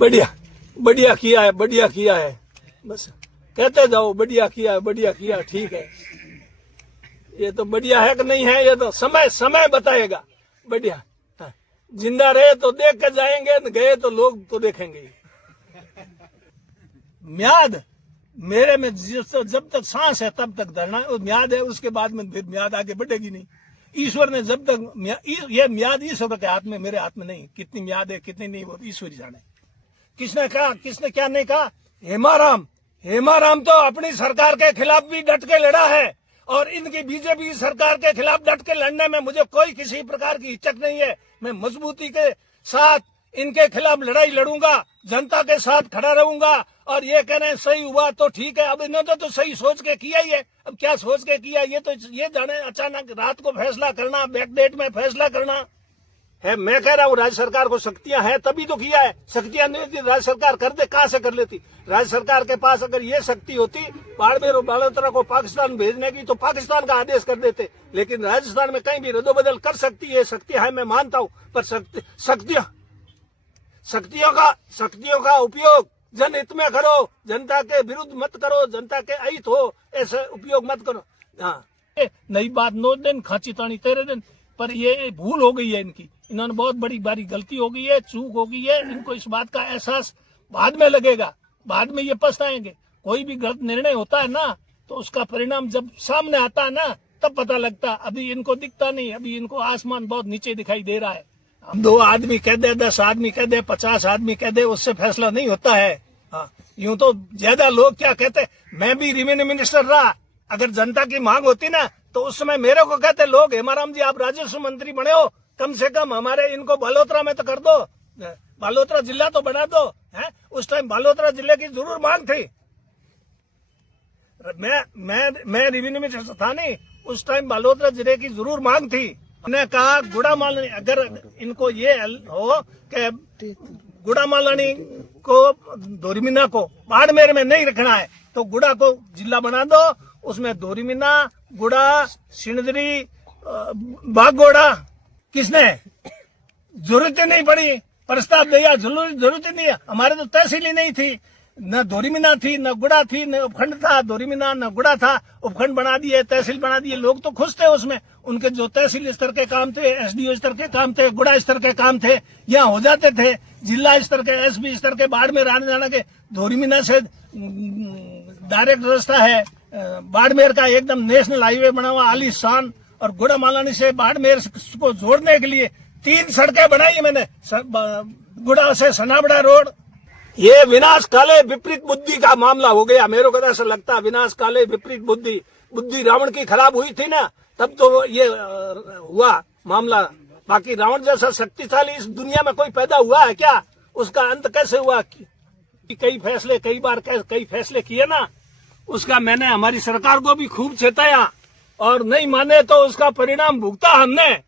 बढ़िया बढ़िया किया है, बढ़िया किया है, बस कहते जाओ बढ़िया किया, बढ़िया किया, ठीक है। ये तो बढ़िया है कि नहीं है, ये तो समय समय बताएगा। बढ़िया, जिंदा रहे तो देख कर जाएंगे, गए तो लोग तो देखेंगे। म्याद मेरे में जब तक सांस है तब तक धरना, म्याद है, उसके बाद में फिर म्याद आगे बढ़ेगी नहीं। ईश्वर ने जब तक ये म्याद ईश्वर के हाथ में, मेरे हाथ में नहीं। कितनी म्याद है कितनी नहीं वो ईश्वर ही जाने। किसने कहा, किसने क्या नहीं कहा। हेमाराम तो अपनी सरकार के खिलाफ भी डट के लड़ा है, और इनकी बीजेपी सरकार के खिलाफ डट के लड़ने में मुझे कोई किसी प्रकार की हिचक नहीं है। मैं मजबूती के साथ इनके खिलाफ लड़ाई लड़ूंगा, जनता के साथ खड़ा रहूंगा। और ये कह रहे हैं सही हुआ तो ठीक है, अब इन्होंने तो सही सोच के किया ही है। अब क्या सोच के किया ये तो ये जाने, अचानक रात को फैसला करना, बैकडेट में फैसला करना है। मैं कह रहा हूँ राज्य सरकार को शक्तियां हैं तभी तो किया है। शक्तियां नहीं थी राज्य सरकार कर दे, कहां से कर लेती। राज्य सरकार के पास अगर ये शक्ति होती बाड़मेर और बालोतरा को पाकिस्तान भेजने की, तो पाकिस्तान का आदेश कर देते। लेकिन राजस्थान में कहीं भी रद्दोबदल कर सकती है, शक्तियां है, मैं मानता हूँ। पर शक्तियों का उपयोग जनहित में करो, जनता के विरुद्ध मत करो, जनता के अहित हो ऐसे उपयोग मत करो। हाँ, नई बात 9 दिन, खांची तानी 13 दिन। पर ये भूल हो गई है इनकी, इन्होंने बहुत बड़ी भारी गलती हो गई है, चूक हो गई है। इनको इस बात का एहसास बाद में लगेगा, बाद में ये पछताएंगे। कोई भी गलत निर्णय होता है ना, तो उसका परिणाम जब सामने आता है ना, तब पता लगता। अभी इनको दिखता नहीं, अभी इनको आसमान बहुत नीचे दिखाई दे रहा है। 2 आदमी कह दे, 10 आदमी कह दे, 50 आदमी कह दे, उससे फैसला नहीं होता है। हाँ, यूं तो ज्यादा लोग क्या कहते, मैं भी रेवेन्यू मिनिस्टर रहा, अगर जनता की मांग होती ना तो उस समय मेरे को कहते लोग, हेमाराम जी आप राजस्व मंत्री बने हो, कम से कम हमारे इनको बालोतरा में तो कर दो, बालोतरा जिला तो बना दो। है उस टाइम बालोतरा जिले की जरूर मांग थी। मैं रेवेन्यू मिनिस्टर था नहीं, उस टाइम बालोतरा जिले की जरूर मांग थी। हमने कहा गुड़ामालानी, अगर इनको ये हो कि गुड़ामालानी को, धोरीमीना को बाड़मेर में नहीं रखना है, तो गुड़ा को जिला बना दो, उसमें धोरीमीना, गुड़ा, सिणदरी, बागोड़ा। किसने जरूरत नहीं पड़ी, प्रस्ताव दिया, जरूरत नहीं है। हमारे तो तहसील ही नहीं थी, न धोरीमीना थी, न गुड़ा थी, न उपखंड था। धोरीमीना न गुड़ा था, उपखंड बना दिए, तहसील बना दिए। लोग तो खुश थे उसमें, उनके जो तहसील स्तर के काम थे, एसडीओ स्तर के काम थे, गुड़ा स्तर के काम थे, यहाँ हो जाते थे। जिला स्तर के, एसपी स्तर के, बाड़मेर आने जाने के, धोरीमीना से डायरेक्ट रास्ता है। बाड़मेर का एकदम नेशनल हाईवे बना हुआ आलीशान, और गुड़ामालानी से बाड़मेर को जोड़ने के लिए 3 सड़कें बनाई मैंने, गुड़ा से सनाबड़ा रोड। ये विनाश काले विपरीत बुद्धि का मामला हो गया, मेरे को ऐसा लगता है। विनाश काले विपरीत बुद्धि रावण की खराब हुई थी ना, तब तो ये हुआ मामला। बाकी रावण जैसा शक्तिशाली इस दुनिया में कोई पैदा हुआ है क्या? उसका अंत कैसे हुआ? कई फैसले किए ना, उसका मैंने हमारी सरकार को भी खूब चेताया, और नहीं माने तो उसका परिणाम भुगता हमने।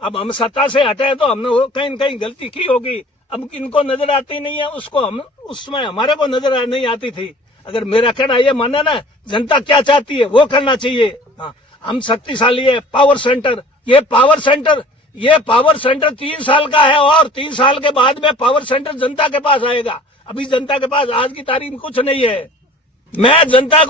अब हम सत्ता से हटे तो हमने कहीं न कहीं गलती की होगी, अब इनको नजर आती नहीं है, उसको हम उस समय हमारे को नजर नहीं आती थी। अगर मेरा कहना ये माने ना, जनता क्या चाहती है वो करना चाहिए। हाँ, हम शक्तिशाली है, पावर सेंटर, ये पावर सेंटर 3 साल का है, और 3 साल के बाद में पावर सेंटर जनता के पास आएगा। अभी जनता के पास आज की तारीख में कुछ नहीं है। मैं जनता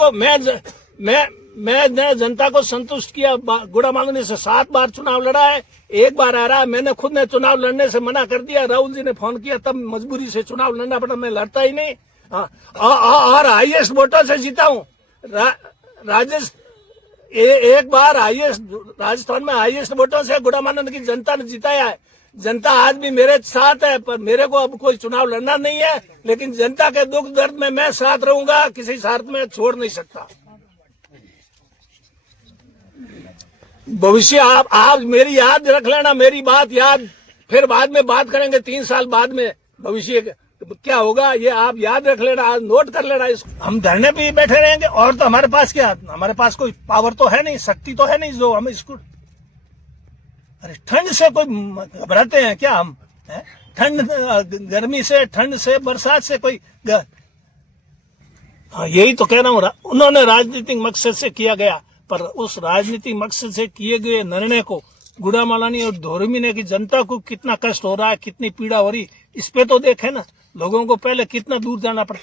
को संतुष्ट किया। गुड़ामालानी से 7 बार चुनाव लड़ा है, 1 बार आ रहा है। मैंने खुद ने चुनाव लड़ने से मना कर दिया, राहुल जी ने फोन किया तब मजबूरी से चुनाव लड़ना पड़ा, मैं लड़ता ही नहीं। हाँ, और हाईएस्ट वोटों से जीता हूँ। एक बार राजस्थान में हाईएस्ट वोटों से गुड़ामालानी की जनता ने जिताया है। जनता आज भी मेरे साथ है, पर मेरे को अब कोई चुनाव लड़ना नहीं है। लेकिन जनता के दुख दर्द में मैं साथ रहूंगा, किसी शर्त में छोड़ नहीं सकता। भविष्य आप मेरी याद रख लेना, मेरी बात याद, फिर बाद में बात करेंगे 3 साल बाद में भविष्य क्या होगा, ये आप याद रख लेना, आज नोट कर लेना इसको। हम धरने पे बैठे रहेंगे, और तो हमारे पास क्या, हमारे पास कोई पावर तो है नहीं, शक्ति तो है नहीं जो हम इसको। अरे ठंड से कोई घबराते हैं क्या हम? ठंड, गर्मी से, ठंड से, बरसात से कोई हाँ, यही तो कह रहा हूँ। उन्होंने राजनीतिक मकसद से किया गया, पर उस राजनीतिक मकसद से किए गए निर्णय को गुड़ामालानी और धोरीमीना की जनता को कितना कष्ट हो रहा है, कितनी पीड़ा हो रही, इस पे तो देखे ना। लोगों को पहले कितना दूर जाना पड़ता